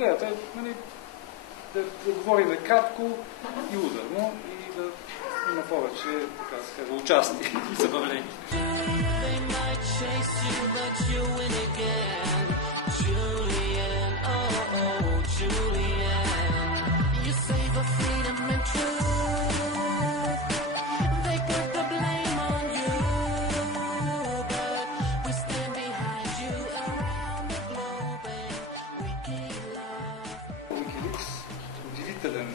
идеята е да говори накратко и ударно и да има повече, така да се казва, участие и забавление. Удивителен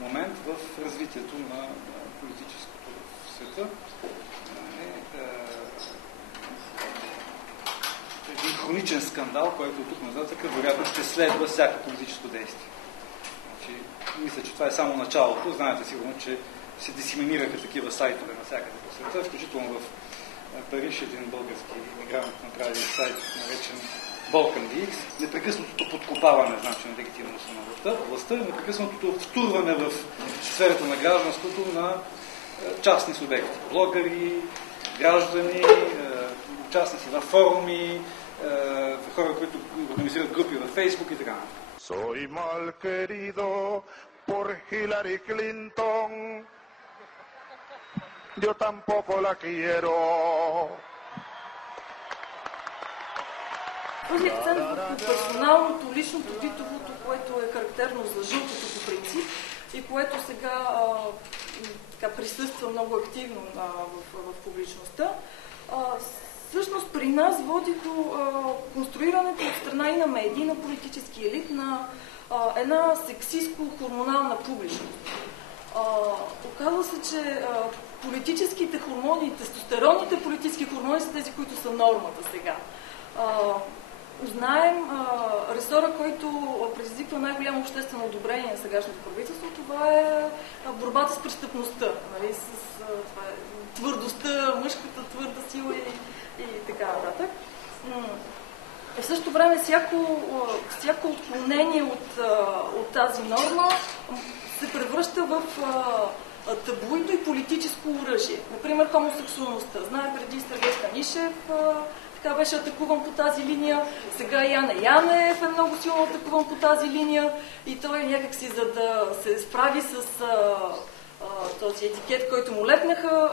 момент в развитието на политическото в света. Един хроничен скандал, който от тук назад вероятно ще следва всяко политическо действие. Значи, мисля, че това е само началото. Знаете сигурно, че се дисеминираха такива сайтове навсякъде по света, включително в Париж един български имигрант направи сайт, наречен Balkan Leaks, непрекъснатото подкопаване значи, на легитимност на властта, непрекъснатото втурване в сферата на гражданството на частни субекти. Блогъри, граждани, участници в форуми, хора, които организират групи във Фейсбук и така. Soy mal querido por Hillary Clinton. Yo tampoco la quiero. Този акцент върху персоналното, личното, битовото, което е характерно за жълтото по принцип и което сега присъства много активно в публичността, всъщност при нас води до конструирането от страна и на медии, на политически елит, на една сексистко-хормонална публичност. Оказва се, че политическите хормони, тестостеронните политически хормони са тези, които са нормата сега. Знаем ресора, който предизвиква най-голямо обществено одобрение на сегашното правителство, това е борбата с престъпността, нали, това е твърдостта, мъжката твърда сила и така нататък. В същото време всяко отклонение от тази норма се превръща в табуито и политическо оръжие. Например, хомосексуалността. Знае преди Сергей Станишев, така беше атакуван по тази линия. Сега Яне Янев е много силно атакуван по тази линия и той някакси, за да се справи с този етикет, който му лепнаха,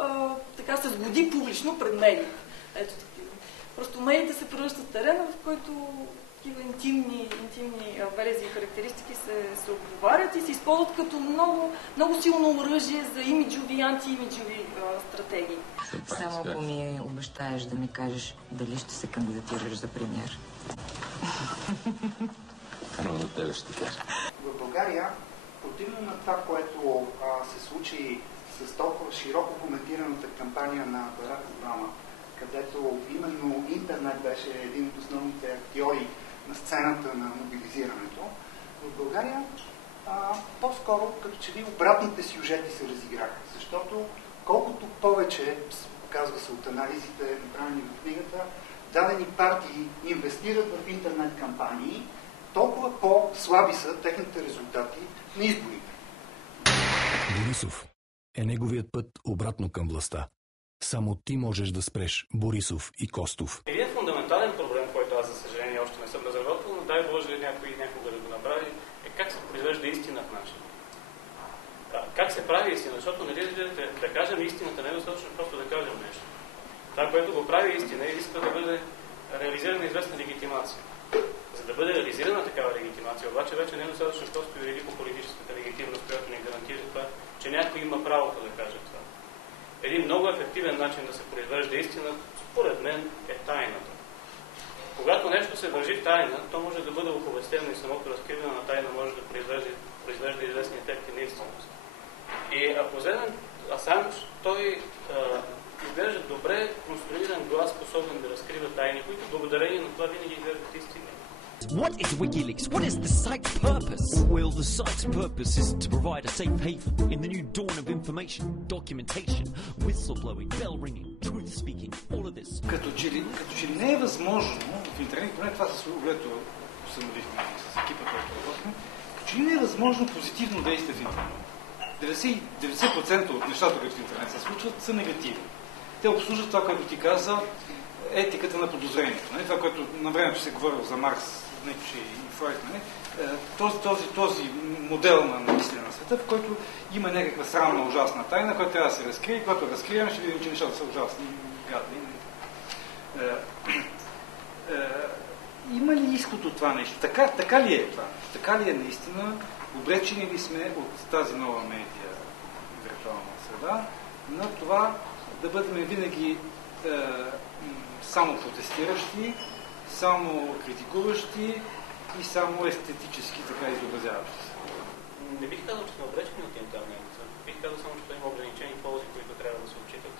така се сгоди публично пред медиите. Ето такива. Просто медиите се превръщат в терена, в който такива интимни белези и характеристики се обговарят и се използват като много силно оръжие за имиджови и антиимиджови стратегии. Само ако ми обещаеш да ми кажеш дали ще се кандидатираш за премиер. На тебе ще кажа. В България, противно на това, което се случи с толкова широко коментираната кампания на Барак Обама, където именно интернет беше един от основните актьори на сцената на мобилизирането, в България по-скоро като че ли обратните сюжети се разиграха. Защото колкото повече, показва се от анализите, направени в книгата, дадени партии инвестират в интернет кампании, толкова по-слаби са техните резултати на изборите. Борисов е неговият път обратно към властта. Само ти можеш да спреш Борисов и Костов. Един фундаментален проблем, който аз, за съжаление, още не съм разработвал, но дай Боже някой някога да го направи, е как се произвежда истина в нашия. Как се прави истина? Защото да кажем истината не е достатъчно просто да кажем нещо. Това, което го прави истина, иска да бъде реализирана известна легитимация. За да бъде реализирана такава легитимация, обаче вече не е достатъчно просто и велико-политическата легитимност, която ни гарантира това, че някой има правото да каже това. Един много ефективен начин да се произвежда истина, според мен, е тайната. Когато нещо се държи в тайна, то може да бъде оповестено и самото разкриване на тайна може да произвежда известни ефекти на истинност. И ако вземем Асанж, той изглежда добре конструиран глас, способен да разкрива тайни, които благодарение на това винаги изглеждат истини. What is WikiLeaks? What is the site's purpose? Well, the site's purpose is to provide a safe haven in the new dawn of information, documentation, whistleblowing, bell ringing, truth speaking, all of this. Като че ли не е възможно в интернет, поне това се което установихме с екипа, който работихме, като че ли не е възможно позитивно действие в интернет. 90% от нещата, които в интернет се случват, са негативни. те обслужват това, което ти каза, етиката на подозрението. Нали? Това, което на времето се говорил за Маркс, Ницше и Фройд, нали? Този модел на мислене на света, в който има някаква срамна, ужасна тайна, която трябва да се разкрие, и когато разкрием, ще видим, че нещата са ужасни и гадни. Има ли изход от това нещо? Така ли е това? Така ли е наистина? Обречени ли сме от тази нова медия, виртуална среда, на това да бъдем винаги само протестиращи, само критикуващи и само естетически така изобразяващи се? Не бих казал, че сме обречени от интернет. Бих казал само, че има ограничени ползи, които трябва да се отчитат.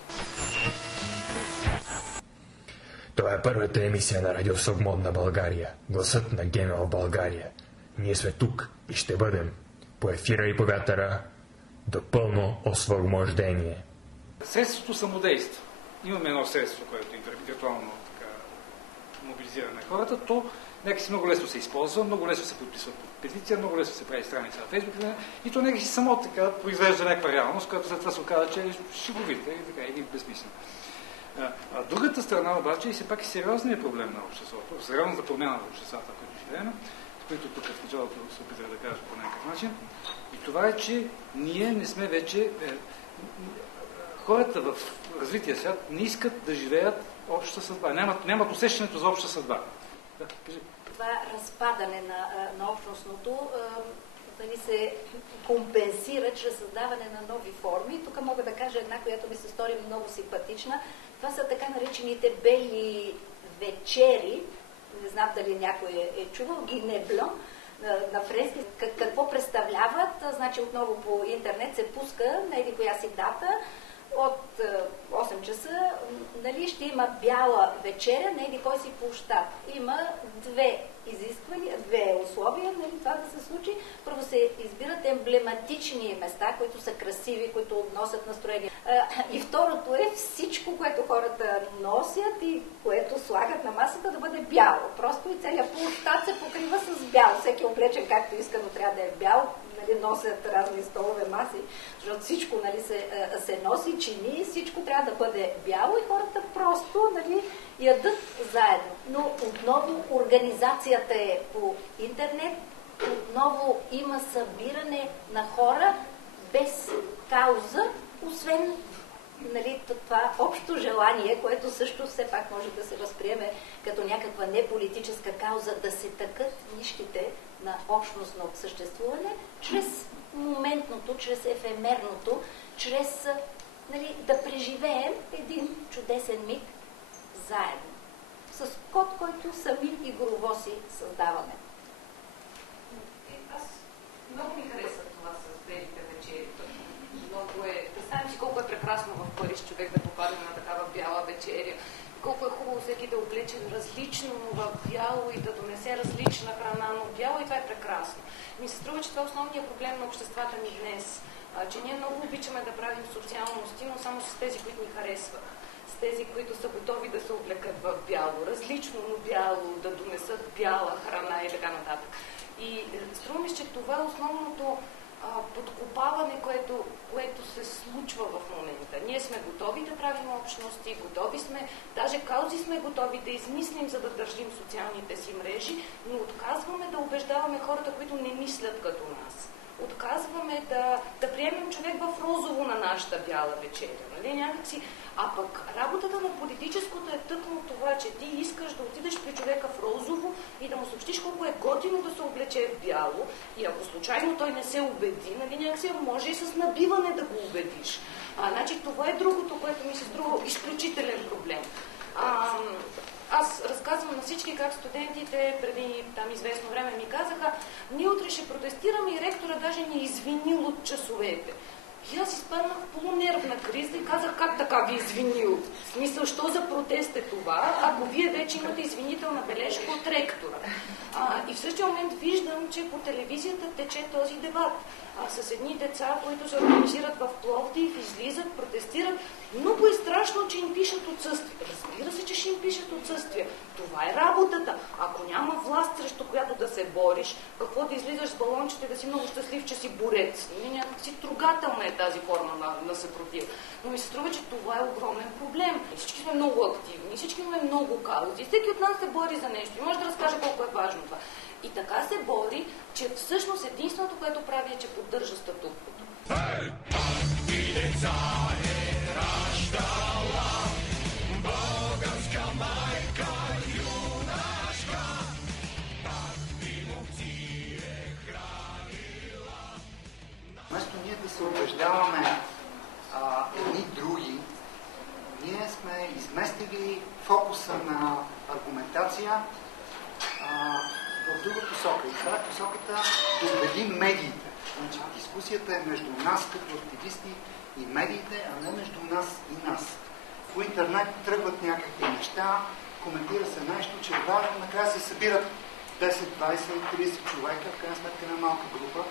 Това е първата емисия на Радио Свободна България, гласът на ГМО България. Ние сме тук и ще бъдем по ефира и по вятъра до пълно освобождение. Средството самодейства. Имаме едно средство, което виртуално мобилизира на хората, то някакси много лесно се използва, много лесно се подписва петиция, много лесно се прави страница на Фейсбук и то някакси само така произвежда някаква реалност, която след това се оказа, че е шеговита или безсмислена. А другата страна обаче и все пак е сериозният проблем на обществото, сериозната промяна в обществата, в които живеем, с които тук в началото се опитах да кажа по някакъв начин. И това е, че ние не сме вече... хората в развития свят не искат да живеят обща съдба. Нямат усещането за обща съдба. Да, кажи. Това разпадане на общностното се компенсира чрез създаване на нови форми. Тук мога да кажа една, която ми се стори много симпатична. Това са така наречените бели вечери. Не знам дали някой е чувал. Гинебло на френски. Какво представляват? Значи отново по интернет се пуска на еди коя си дата от 8 часа, нали, ще има бяла вечеря на еди кой си площад. Има две изисквания, две условия, нали, това да се случи. Първо се избират емблематични места, които са красиви, които носят настроение. И второто е всичко, което хората носят и което слагат на масата, да бъде бяло. Просто и целият площад се покрива с бяло. Всеки облечен както иска, но трябва да е бял. Нали, носят разни столове маси, защото всичко, нали, се носи, чини, всичко трябва да бъде бяло и хората просто, нали, ядат заедно. Но отново организацията е по интернет, отново има събиране на хора без кауза, освен, нали, това общо желание, което също все пак може да се възприеме като някаква неполитическа кауза, да се тъкат нищите на общностно съществуване, чрез моментното, чрез ефемерното, чрез, нали, да преживеем един чудесен миг заедно. С код, който сами игрово си създаваме. Аз много ми хареса това с белите вечери. Много е... Представям си колко е прекрасно в Париж човек да попадне на такава бяла вечеря. Колко е хубаво всеки да е облечен различно, но в бяло и да донесе различна храна, но бяло и това е прекрасно. Ми се струва, че това е основният проблем на обществата ни днес. Че ние много обичаме да правим социалности, но само с тези, които ни харесват. С тези, които са готови да се облекат в бяло. Различно, но бяло, да донесат бяла храна и така нататък. И струва ми, че това е основното подкопаване, което се случва в момента. Ние сме готови да правим общности, готови сме, даже каузи сме готови да измислим, за да държим социалните си мрежи, но отказваме да убеждаваме хората, които не мислят като нас. Отказваме да приемем човек в розово на нашата бяла вечеря. Нали? Някакси. А пък работата на политическото е тъкмо това, че ти искаш да отидеш при човека в розово и да му съобщиш колко е готино да се облече в бяло и ако случайно той не се убеди, нали, някакси може и с набиване да го убедиш. Значи това е другото, което ми се струва изключителен проблем. Аз разказвам на всички как студентите преди там известно време ми казаха, ние утре ще протестираме и ректора даже ни извинил от часовете. И аз изпаднах в полунервна криза и казах, как така ви извинил? В смисъл, що за протест е това, ако вие вече имате извинителна бележка от ректора? И в същия момент виждам, че по телевизията тече този дебат. С едни деца, които се организират в Пловдив, излизат, протестират. Много е страшно, че им пишат отсъствие. Разбира се, че ще им пишат отсъствие. Това е работата. Ако няма власт, срещу която да се бориш, какво да излизаш с балончета и да си много щастлив, че си борец? Някакси трогателна е тази форма на съпротив. Но ми се струва, че това е огромен проблем. Всички сме много активни, всички имаме много каузи, всеки от нас се бори за нещо и може да разкаже колко е важно това. И така се бори, че всъщност единственото, което прави е, че поддържа статуквото. Вместо ние да се убеждаваме едни други, ние сме изместили фокуса на аргументация в друга посока. И това е посоката да убедим медиите. Значи, дискусията е между нас като активисти и медиите, а не между нас и нас. По интернет тръгват някакви неща, коментира се нещо, че е важно, накрая се събират 10, 20, 30 човека, в крайна сметка на малка група.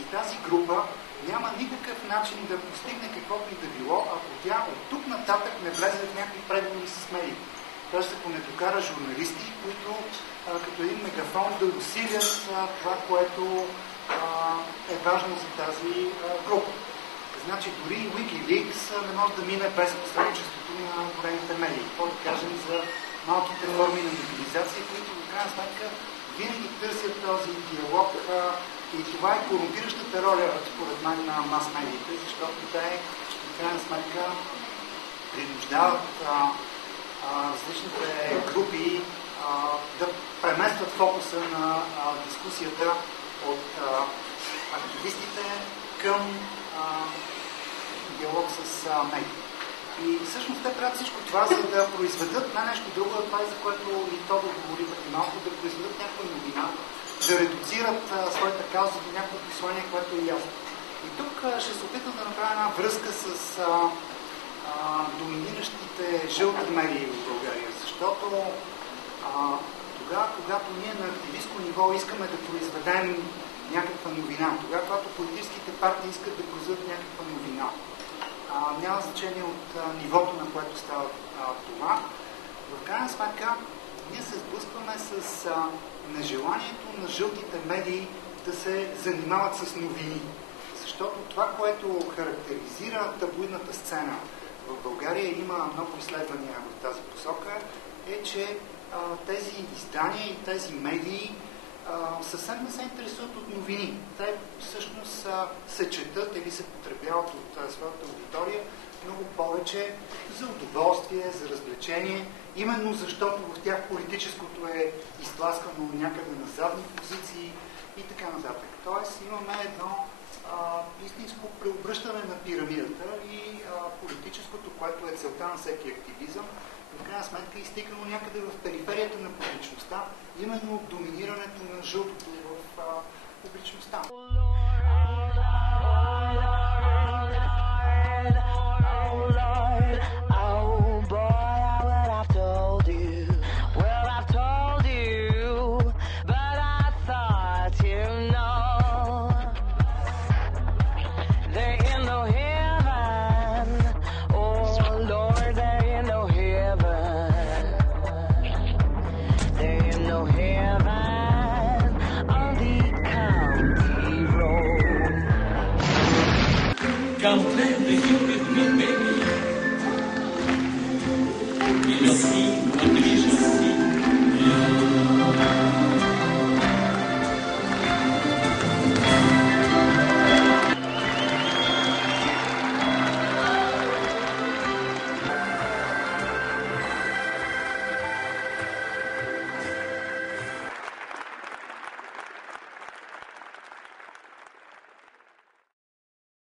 И тази група няма никакъв начин да постигне каквото и да било, ако тя от тук нататък не влезе в някакви преговори с медиите. Тоест, ако не докара журналисти, които като един мегафон да усилят това, което е важно за тази група. Значи дори Wikileaks не може да мине без посредничеството на големите медии. Какво да кажем за малките форми на мобилизация, които в крайна сметка винаги търсят този диалог и това е корумпиращата роля, според мен, на мас-медиите, защото те в крайна сметка принуждават различните групи да преместват фокуса на дискусията от активистите към диалог с медии. И всъщност те правят всичко това, за да произведат на нещо друго, това е за което и Тодор говори преди малко, да произведат някаква новина, да редуцират своята кауза до някакво послание, което е ясно. И тук ще се опитам да направя една връзка с доминиращите жълти медии в България, защото тогава, когато ние на активистко ниво искаме да произведем някаква новина, тогава, когато политическите партии искат да произведат някаква новина, няма значение от нивото, на което става това. В крайна сметка, ние се сблъскваме с нежеланието на жълтите медии да се занимават с новини. Защото това, което характеризира таблоидната сцена в България, има много изследвания в тази посока, е, че тези издания и тези медии съвсем не се интересуват от новини. Те всъщност се четат или се потребяват от своята аудитория много повече за удоволствие, за развлечение, именно защото в тях политическото е изтласкано някъде на задни позиции и така нататък. Тоест имаме едно истинско преобръщане на пирамидата и политическото, което е целта на всеки активизъм, в крайна сметка изтикано някъде в периферията на публичността, именно доминирането на жълтото в публичността. Come play the game with me, baby. You know, I'm